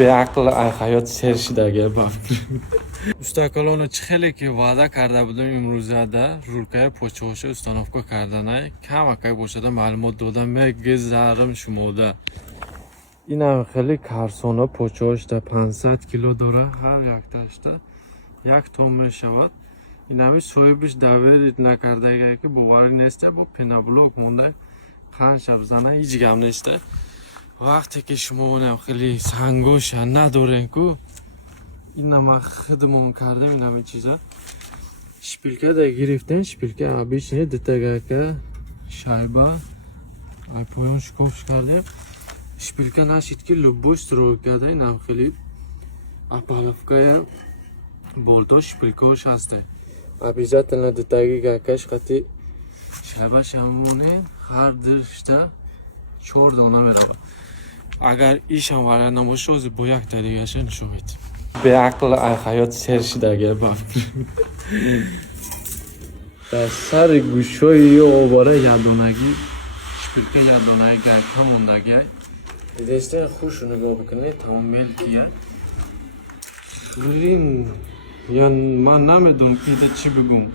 به عقل حیات سر شدگه بافت استاکالونو چه خیلی که وعده کرده بودم امروزه ده رولکای پوچوشه استانوفکا کردنه کم اکای باشده معلومات دادم میگه زهرم شموده این هم خیلی کارسونه پوچوش ده 500 کیلو داره هر یک تاشته 1 تن میشود این همی صاحبش داوری نکرده که باوری نیسته با پینابلوک مونده خانش بزنه هیچ گم نیسته وقتی که شما اونم خیلی سنگوش ندارین که این هم خودمون کردم این همه چیزا شپیلکه ده گرفتن شپیلکه بیشینه دتگه که شایبه ای پویون شکوفش کردیم شپیلکه نشید که لبوست رو کرده این هم خیلی اپالفکه بولتا شپیلکهش هسته ابیزت نه دتگه گکش خطی شایبه شمونه هر درشته 4 دانه میره اگر ایش هم وارد نماشه از با یک طریقش نشون میدیم به عقل حیات سر شدگه بافت در سر گوشای آواره یادونگی شپیلکه یادونگی گرک هموندگی دیدسته خوش نگاه بکنه تمام ملکیه خیلی یا من نمیدونم که چی بگم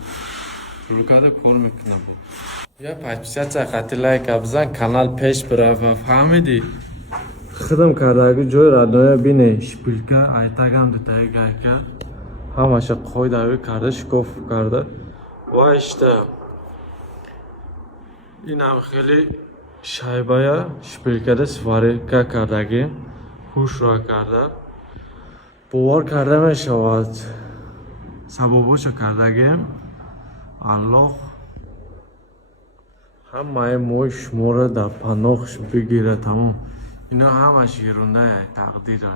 روکاده کار میکنه بود یا پچیسه خطی لایک ابزن کانال پیش برای فهمیدی خدم کرده جای رادانه بینه شپیلکه ایتاگم دتایی گای کرد همشه خوی داوی کرده شکوف کرده و اشته این هم خیلی شایبه شپیلکه ده سواری که کردگی خوش را کرده باور کرده می شود سباباشو کردگیم الله همه موی شماره در پناهش بگیره تمام اینا همش گرونده تقدیره